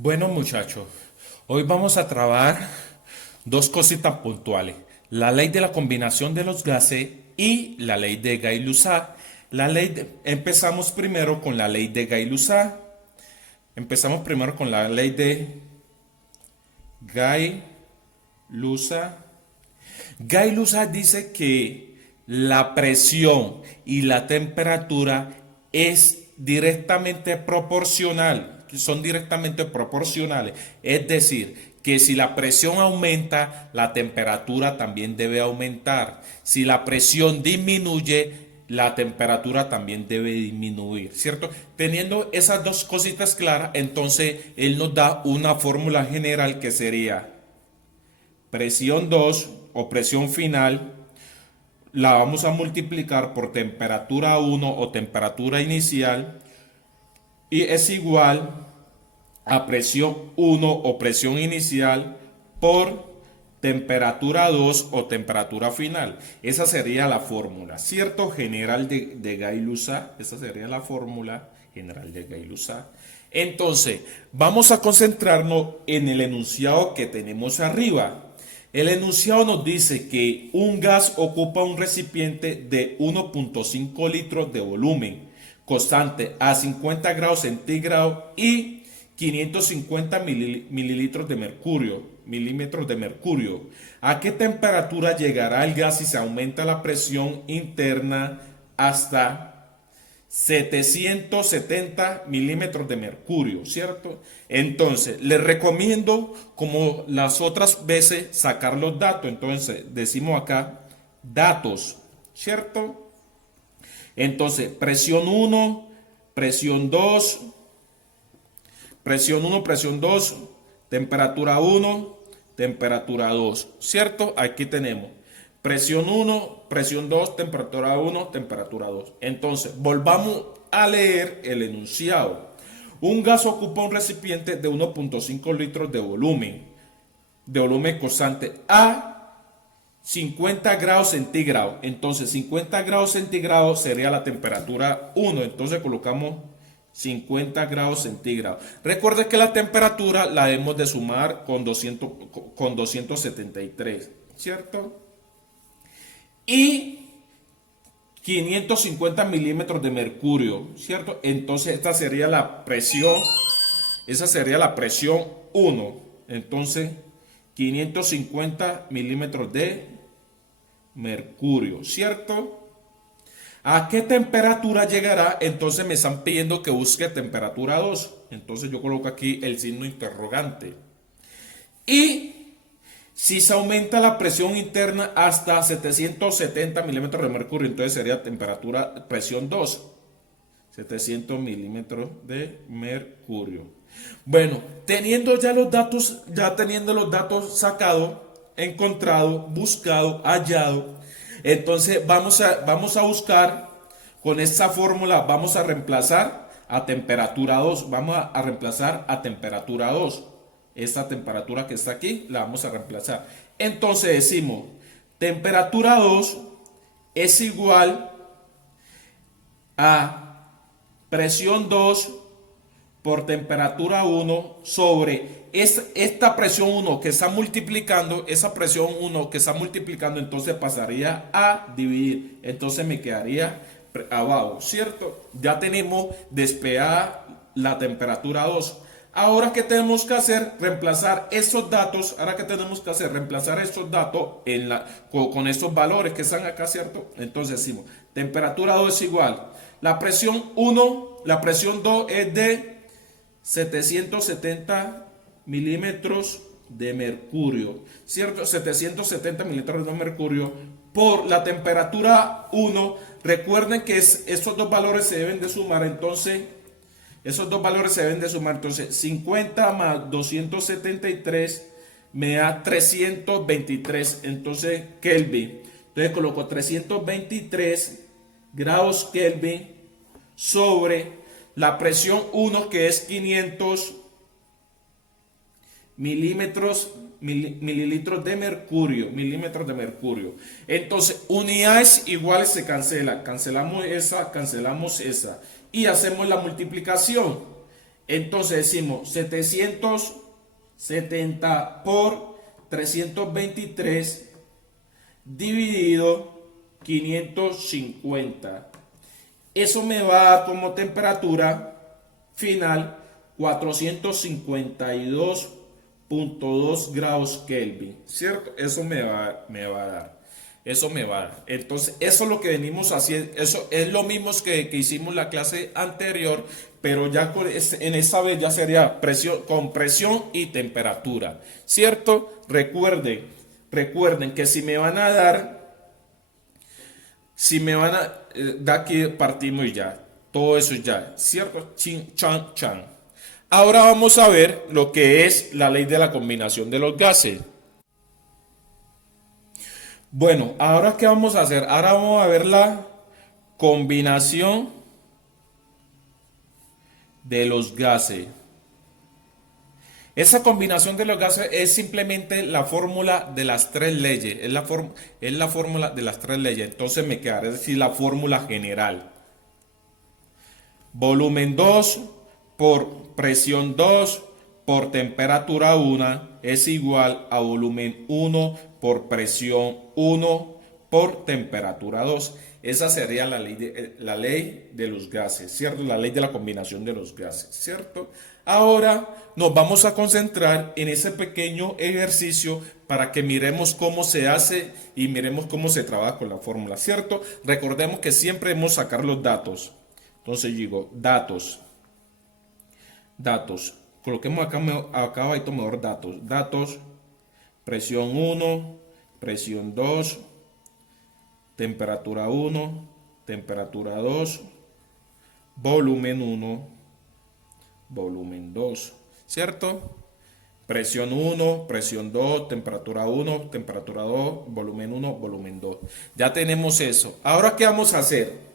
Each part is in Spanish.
Bueno, muchachos, hoy vamos a trabajar dos cositas puntuales: la ley de la combinación de los gases y la ley de Gay-Lussac. Empezamos primero con la ley de Gay-Lussac. Empezamos primero con la ley de Gay-Lussac. Gay-Lussac dice que la presión y la temperatura es directamente proporcional, son directamente proporcionales. Es decir, que si la presión aumenta, la temperatura también debe aumentar. Si la presión disminuye, la temperatura también debe disminuir, ¿cierto? Teniendo esas dos cositas claras, entonces él nos da una fórmula general que sería presión 2 o presión final, la vamos a multiplicar por temperatura 1 o temperatura inicial, y es igual a presión 1 o presión inicial por temperatura 2 o temperatura final. Esa sería la fórmula, ¿cierto? General de Gay-Lussac. Esa sería la fórmula general de Gay-Lussac. Entonces, vamos a concentrarnos en el enunciado que tenemos arriba. El enunciado nos dice que un gas ocupa un recipiente de 1.5 litros de volumen constante a 50 grados centígrados y 550 mililitros de mercurio, milímetros de mercurio. ¿A qué temperatura llegará el gas si se aumenta la presión interna hasta 770 milímetros de mercurio, ¿cierto? Entonces, les recomiendo, como las otras veces, sacar los datos. Entonces, decimos acá, datos, ¿cierto? Entonces, presión 1, presión 2, presión 1, presión 2, temperatura 1, temperatura 2, ¿cierto? Aquí tenemos presión 1, presión 2, temperatura 1, temperatura 2. Entonces, volvamos a leer el enunciado. Un gas ocupa un recipiente de 1.5 litros de volumen constante a 50 grados centígrados. Entonces, 50 grados centígrados sería la temperatura 1. Entonces, colocamos 50 grados centígrados. Recuerde que la temperatura la debemos de sumar con 273, ¿cierto? Y 550 milímetros de mercurio, ¿cierto? Entonces esta sería la presión, esa sería la presión 1. Entonces 550 milímetros de mercurio, ¿cierto? ¿A qué temperatura llegará? Entonces me están pidiendo que busque temperatura 2. Entonces yo coloco aquí el signo interrogante. Y si se aumenta la presión interna hasta 770 milímetros de mercurio, entonces sería presión 2. 700 milímetros de mercurio. Bueno, teniendo los datos sacados, encontrado, buscado, hallado, entonces vamos a buscar con esta fórmula, vamos a reemplazar a temperatura 2. Vamos a reemplazar a temperatura 2. Esta temperatura que está aquí la vamos a reemplazar. Entonces decimos, temperatura 2 es igual a presión 2 por temperatura 1 sobre esta presión 1 que está multiplicando, esa presión 1 que está multiplicando, entonces pasaría a dividir. Entonces me quedaría abajo, ¿cierto? Ya tenemos despejada la temperatura 2. Ahora, ¿qué tenemos que hacer? Reemplazar esos datos. Ahora, ¿qué tenemos que hacer? Reemplazar esos datos con estos valores que están acá, ¿cierto? Entonces decimos, temperatura 2 es igual. La presión 1, la presión 2 es de 770 milímetros de mercurio, ¿cierto? 770 milímetros de mercurio por la temperatura 1. Recuerden que esos dos valores se deben de sumar, entonces esos dos valores se deben de sumar. Entonces 50 más 273 me da 323, entonces Kelvin. Entonces coloco 323 grados Kelvin sobre la presión 1, que es 500 mililitros de mercurio, milímetros de mercurio. Entonces, unidades iguales se cancela. Cancelamos esa y hacemos la multiplicación. Entonces decimos 770 por 323 dividido 550. Eso me va a dar como temperatura final 452.2 grados Kelvin, ¿cierto? Eso me va a dar. Eso me va a dar. Entonces, eso es lo que venimos haciendo. Eso es lo mismo que hicimos la clase anterior, pero ya en esta vez ya sería con presión y temperatura, ¿cierto? Recuerden que si me van a dar, de aquí partimos y ya. Todo eso ya, ¿cierto? Chin, chan, chan. Ahora vamos a ver lo que es la ley de la combinación de los gases. Bueno, ahora ¿qué vamos a hacer? Ahora vamos a ver la combinación de los gases. Esa combinación de los gases es simplemente la fórmula de las tres leyes. Es la fórmula de las tres leyes. Entonces me quedará decir la fórmula general. Volumen 2 por presión 2 por temperatura 1 es igual a volumen 1 por presión 1 por temperatura 2. Esa sería la ley de los gases, ¿cierto? La ley de la combinación de los gases, ¿cierto? Ahora nos vamos a concentrar en ese pequeño ejercicio para que miremos cómo se hace y miremos cómo se trabaja con la fórmula, ¿cierto? Recordemos que siempre debemos sacar los datos. Entonces digo, datos. Coloquemos acá abajito mejor datos. Presión 1, presión 2, temperatura 1, temperatura 2, volumen 1, volumen 2, ¿cierto? Presión 1, presión 2, temperatura 1, temperatura 2, volumen 1, volumen 2. Ya tenemos eso. Ahora, ¿qué vamos a hacer?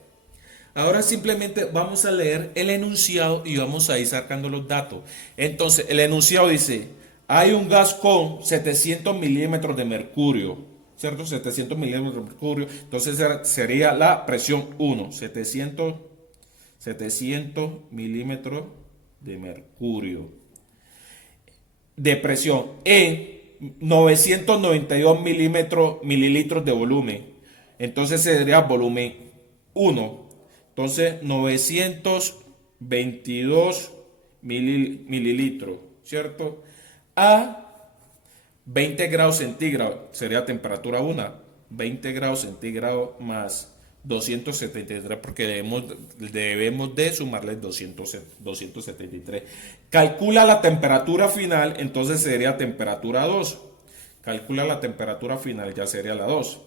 Ahora simplemente vamos a leer el enunciado y vamos a ir sacando los datos. Entonces, el enunciado dice, hay un gas con 700 milímetros de mercurio, ¿cierto? 700 milímetros de mercurio. Entonces sería la presión 1, 700 milímetros de mercurio. De presión en 992 mililitros de volumen. Entonces sería volumen 1. Entonces, 922 mililitros, ¿cierto? A 20 grados centígrados, sería temperatura 1, 20 grados centígrados más 273, porque debemos de sumarle 273. Calcula la temperatura final, entonces sería temperatura 2. Calcula la temperatura final, ya sería la 2.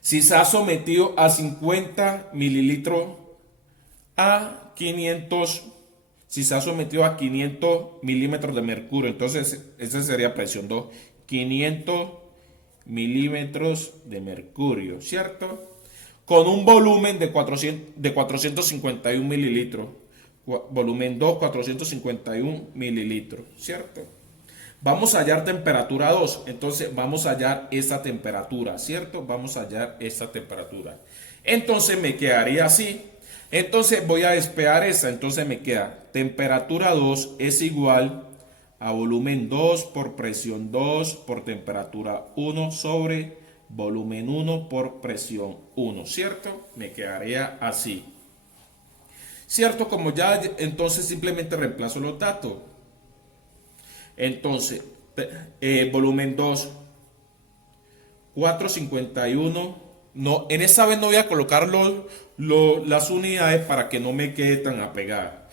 Si se ha sometido a 50 mililitros a 500, si se ha sometido a 500 milímetros de mercurio, entonces esa sería presión 2, 500 milímetros de mercurio, ¿cierto? Con un volumen de 451 mililitros, volumen 2, 451 mililitros, ¿cierto? Vamos a hallar temperatura 2, entonces vamos a hallar esa temperatura, ¿cierto? Vamos a hallar esa temperatura. Entonces me quedaría así. Entonces voy a despejar esa, entonces me queda temperatura 2 es igual a volumen 2 por presión 2 por temperatura 1 sobre volumen 1 por presión 1, ¿cierto? Me quedaría así. ¿Cierto? Como ya, entonces simplemente reemplazo los datos. Entonces, volumen 2, 451. No, en esta vez no voy a colocar las unidades para que no me quede tan apegada.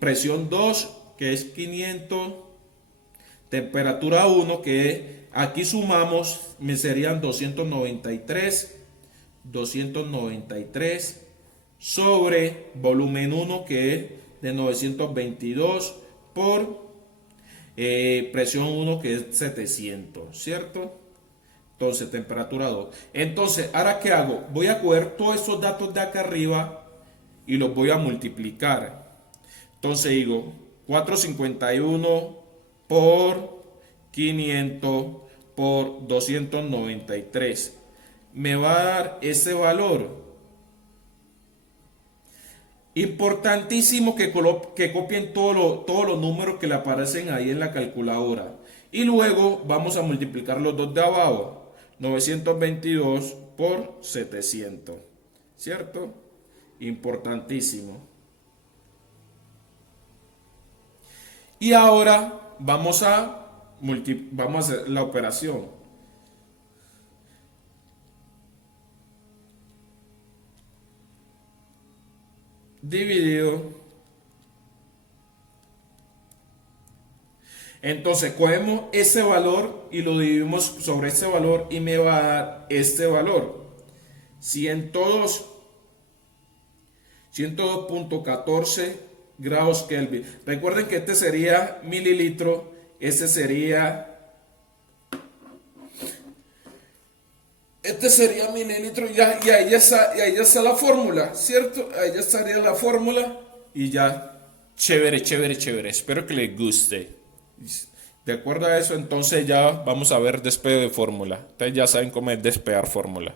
Presión 2, que es 500. Temperatura 1, que aquí sumamos, me serían 293 sobre volumen 1, que es de 922 por presión 1, que es 700, ¿cierto? Entonces, temperatura 2. Entonces, ¿ahora qué hago? Voy a coger todos esos datos de acá arriba y los voy a multiplicar. Entonces digo, 451 por 500 por 293. Me va a dar ese valor. Importantísimo que copien todos los números que le aparecen ahí en la calculadora. Y luego vamos a multiplicar los dos de abajo. 922 por 700. ¿Cierto? Importantísimo. Y ahora vamos a hacer la operación. Dividido. Entonces cogemos ese valor y lo dividimos sobre ese valor y me va a dar este valor. 102.14 grados Kelvin. Recuerden que este sería mililitro, este sería mililitro y ahí ya está la fórmula, ¿cierto? Ahí ya estaría la fórmula y ya, chévere, chévere, chévere. Espero que les guste. De acuerdo a eso, entonces ya vamos a ver despegue de fórmula. Ustedes ya saben cómo es despegar fórmula.